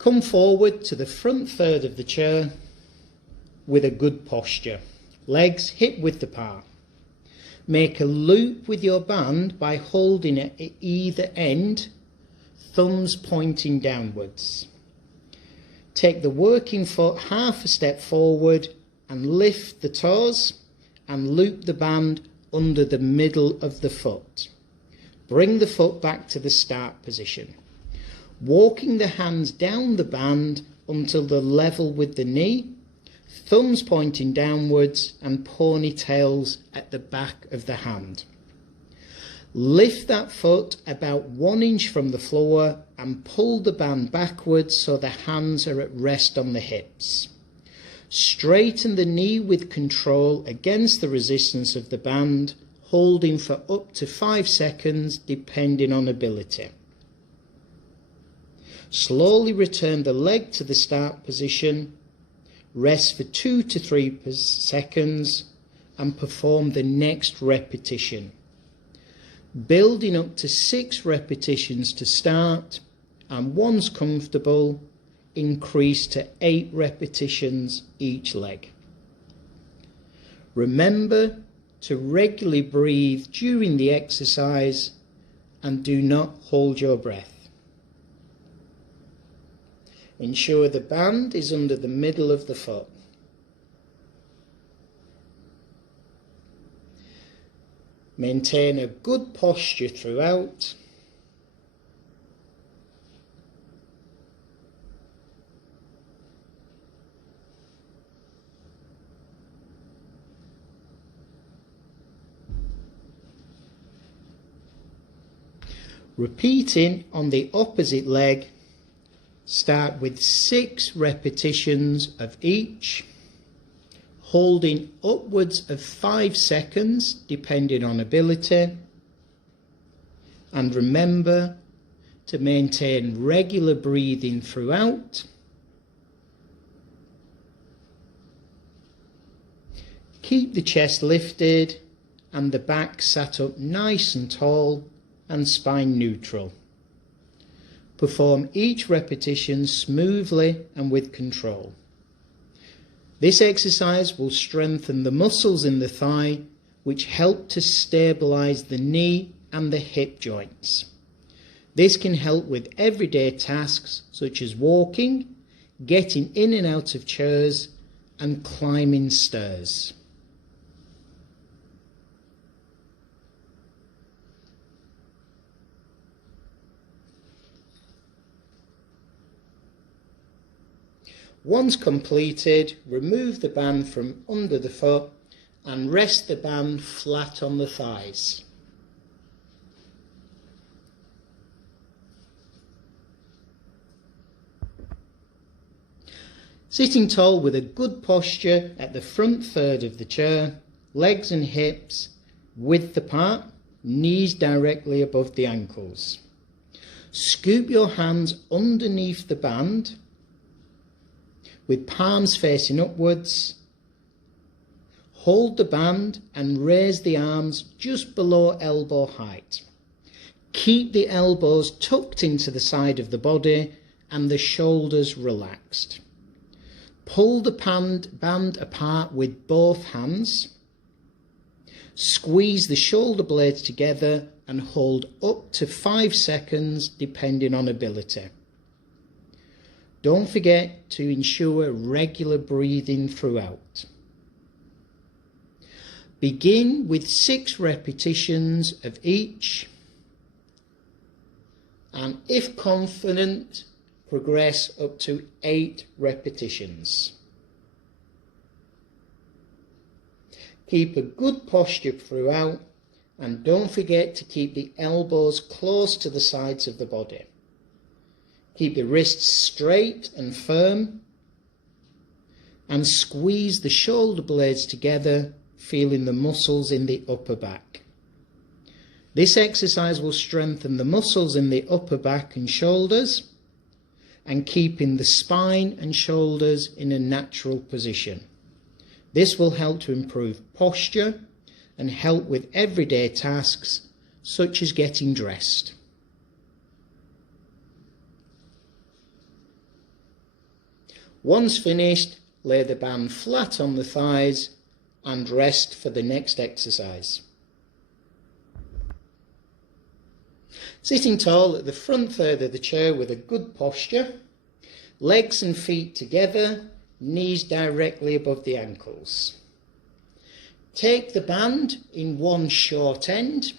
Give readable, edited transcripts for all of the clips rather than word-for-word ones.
Come forward to the front third of the chair with a good posture. Legs hip width apart. Make a loop with your band by holding it at either end, thumbs pointing downwards. Take the working foot half a step forward and lift the toes and loop the band under the middle of the foot. Bring the foot back to the start position. Walking the hands down the band until they're level with the knee, thumbs pointing downwards and ponytails at the back of the hand. Lift that foot about 1 inch from the floor and pull the band backwards so the hands are at rest on the hips. Straighten the knee with control against the resistance of the band, holding for up to 5 seconds depending on ability. Slowly return the leg to the start position, rest for 2 to 3 seconds and perform the next repetition. Building up to 6 repetitions to start, and once comfortable, increase to 8 repetitions each leg. Remember to regularly breathe during the exercise and do not hold your breath. Ensure the band is under the middle of the foot. Maintain a good posture throughout. Repeating on the opposite leg, start with 6 repetitions of each, holding upwards of 5 seconds depending on ability, and remember to maintain regular breathing throughout. Keep the chest lifted and the back sat up nice and tall and spine neutral. Perform each repetition smoothly and with control. This exercise will strengthen the muscles in the thigh, which help to stabilize the knee and the hip joints. This can help with everyday tasks such as walking, getting in and out of chairs, and climbing stairs. Once completed, remove the band from under the foot and rest the band flat on the thighs. Sitting tall with a good posture at the front third of the chair, legs and hips width apart, knees directly above the ankles. Scoop your hands underneath the band with palms facing upwards. Hold the band and raise the arms just below elbow height. Keep the elbows tucked into the side of the body and the shoulders relaxed. Pull the band apart with both hands. Squeeze the shoulder blades together and hold up to 5 seconds depending on ability. Don't forget to ensure regular breathing throughout. Begin with 6 repetitions of each, and if confident, progress up to 8 repetitions. Keep a good posture throughout, and don't forget to keep the elbows close to the sides of the body. Keep the wrists straight and firm, and squeeze the shoulder blades together, feeling the muscles in the upper back. This exercise will strengthen the muscles in the upper back and shoulders, and keeping the spine and shoulders in a natural position. This will help to improve posture and help with everyday tasks such as getting dressed. Once finished, lay the band flat on the thighs and rest for the next exercise. Sitting tall at the front third of the chair with a good posture, legs and feet together, knees directly above the ankles. Take the band in one short end,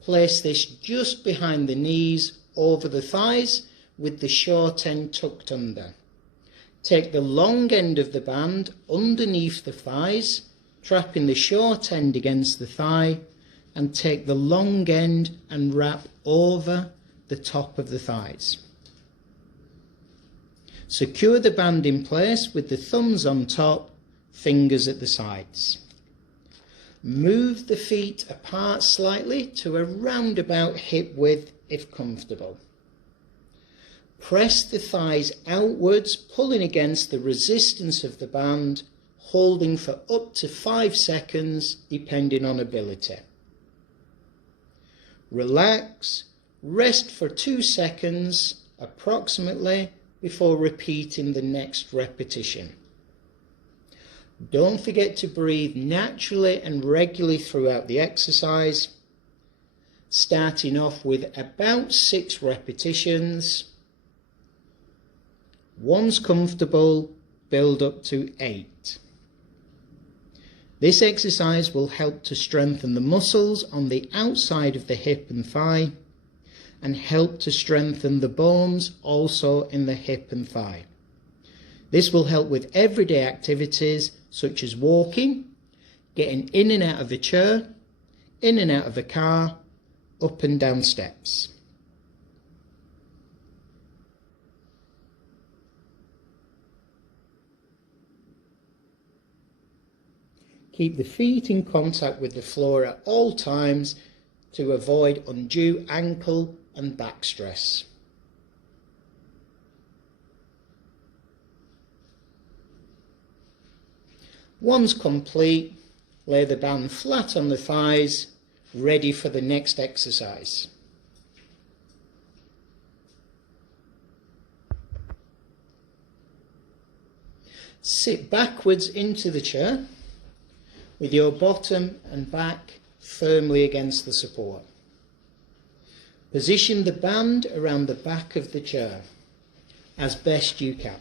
place this just behind the knees over the thighs with the short end tucked under. Take the long end of the band underneath the thighs, trapping the short end against the thigh, and take the long end and wrap over the top of the thighs. Secure the band in place with the thumbs on top, fingers at the sides. Move the feet apart slightly to around about hip width if comfortable. Press the thighs outwards, pulling against the resistance of the band, holding for up to 5 seconds depending on ability. Relax, rest for 2 seconds approximately before repeating the next repetition. Don't forget to breathe naturally and regularly throughout the exercise, starting off with about 6 repetitions. Once comfortable, build up to 8. This exercise will help to strengthen the muscles on the outside of the hip and thigh and help to strengthen the bones also in the hip and thigh. This will help with everyday activities such as walking, getting in and out of a chair, in and out of a car, up and down steps. Keep the feet in contact with the floor at all times to avoid undue ankle and back stress. Once complete, lay the band flat on the thighs, ready for the next exercise. Sit backwards into the chair with your bottom and back firmly against the support. Position the band around the back of the chair as best you can,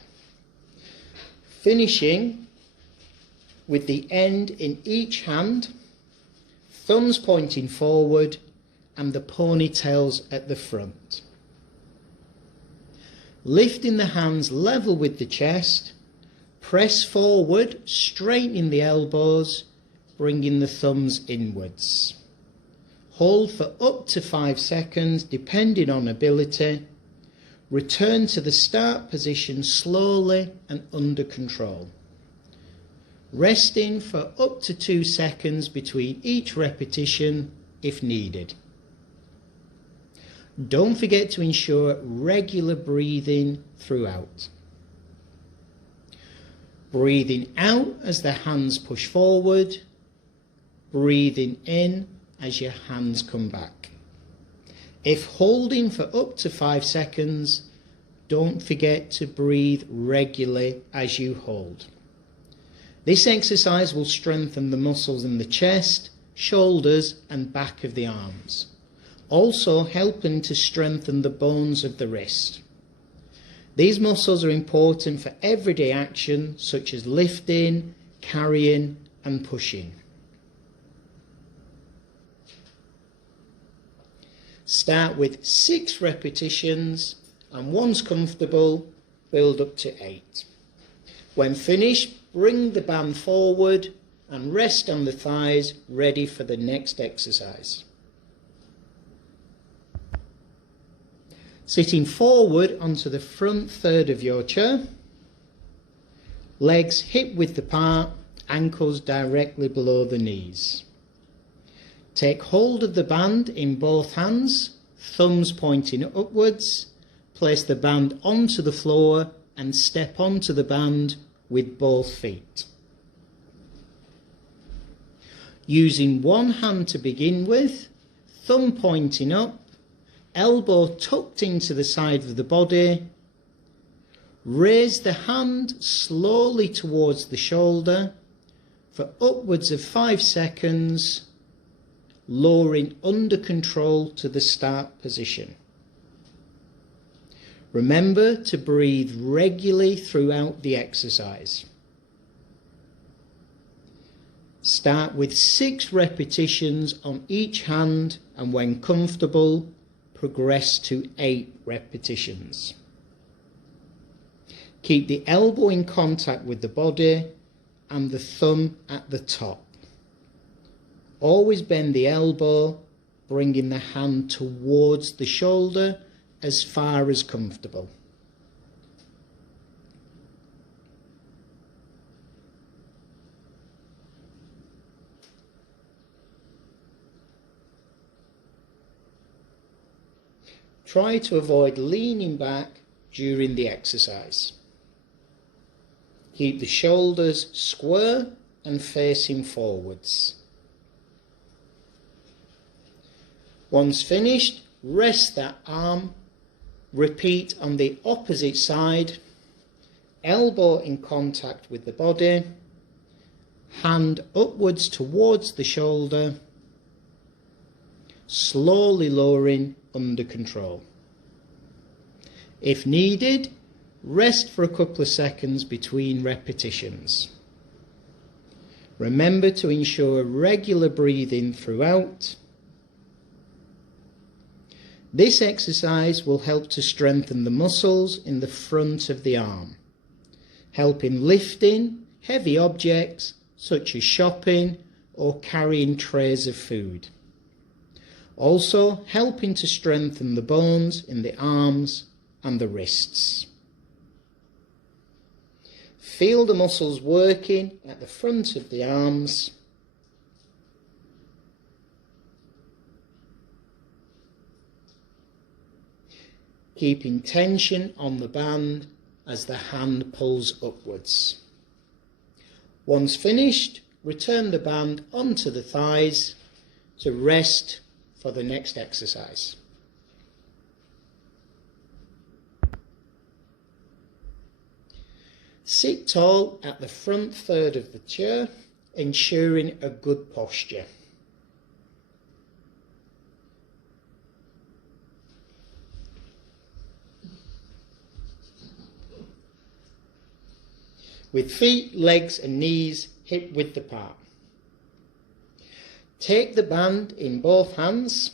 finishing with the end in each hand, thumbs pointing forward and the ponytails at the front. Lifting the hands level with the chest, press forward, straightening the elbows, bringing the thumbs inwards. Hold for up to 5 seconds depending on ability. Return to the start position slowly and under control. Resting for up to 2 seconds between each repetition if needed. Don't forget to ensure regular breathing throughout. Breathing out as the hands push forward. Breathing in as your hands come back. If holding for up to 5 seconds, don't forget to breathe regularly as you hold. This exercise will strengthen the muscles in the chest, shoulders and back of the arms, also helping to strengthen the bones of the wrist. These muscles are important for everyday action such as lifting, carrying and pushing. Start with 6 repetitions and once comfortable, build up to 8. When finished, bring the band forward and rest on the thighs, ready for the next exercise. Sitting forward onto the front third of your chair, legs hip width apart, ankles directly below the knees. Take hold of the band in both hands, thumbs pointing upwards. Place the band onto the floor and step onto the band with both feet. Using one hand to begin with, thumb pointing up, elbow tucked into the side of the body. Raise the hand slowly towards the shoulder for upwards of 5 seconds, lowering under control to the start position. Remember to breathe regularly throughout the exercise. Start with 6 repetitions on each hand, and when comfortable, progress to 8 repetitions. Keep the elbow in contact with the body and the thumb at the top. Always bend the elbow, bringing the hand towards the shoulder as far as comfortable. Try to avoid leaning back during the exercise. Keep the shoulders square and facing forwards. Once finished, rest that arm. Repeat on the opposite side, elbow in contact with the body, hand upwards towards the shoulder, slowly lowering under control. If needed, rest for a couple of seconds between repetitions. Remember to ensure regular breathing throughout. This exercise will help to strengthen the muscles in the front of the arm, helping lifting heavy objects such as shopping or carrying trays of food. Also helping to strengthen the bones in the arms and the wrists. Feel the muscles working at the front of the arms. Keeping tension on the band as the hand pulls upwards. Once finished, return the band onto the thighs to rest for the next exercise. Sit tall at the front third of the chair, ensuring a good posture. With feet, legs and knees hip width apart. Take the band in both hands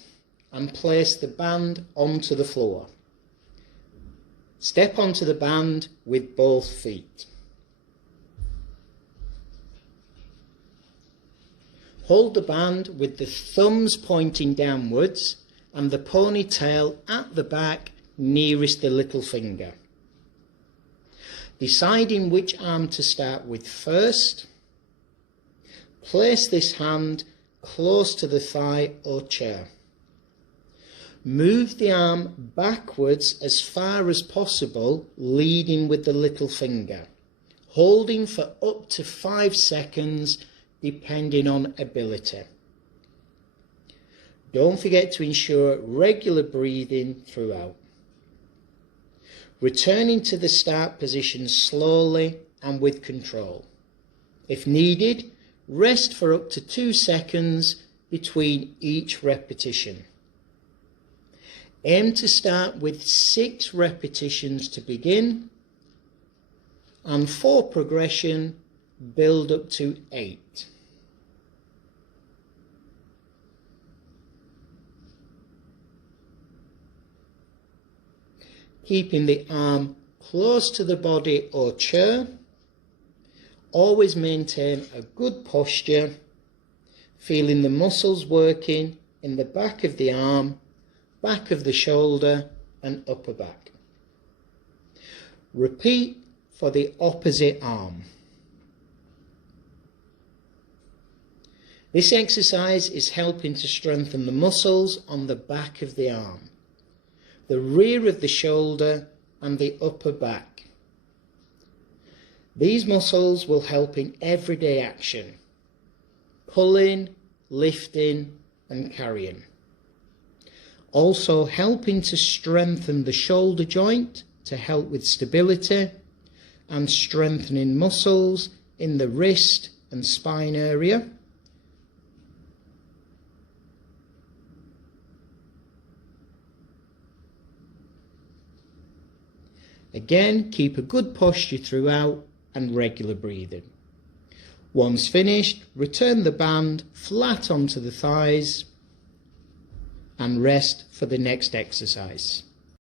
and place the band onto the floor. Step onto the band with both feet. Hold the band with the thumbs pointing downwards and the ponytail at the back nearest the little finger. Deciding which arm to start with first, place this hand close to the thigh or chair. Move the arm backwards as far as possible, leading with the little finger, holding for up to 5 seconds depending on ability. Don't forget to ensure regular breathing throughout. Returning to the start position slowly and with control. If needed, rest for up to 2 seconds between each repetition. Aim to start with 6 repetitions to begin, and for progression, build up to 8. Keeping the arm close to the body or chair. Always maintain a good posture, feeling the muscles working in the back of the arm, back of the shoulder and upper back. Repeat for the opposite arm. This exercise is helping to strengthen the muscles on the back of the arm, the rear of the shoulder and the upper back. These muscles will help in everyday action, pulling, lifting and carrying. Also helping to strengthen the shoulder joint to help with stability and strengthening muscles in the wrist and spine area. Again, keep a good posture throughout and regular breathing. Once finished, return the band flat onto the thighs and rest for the next exercise.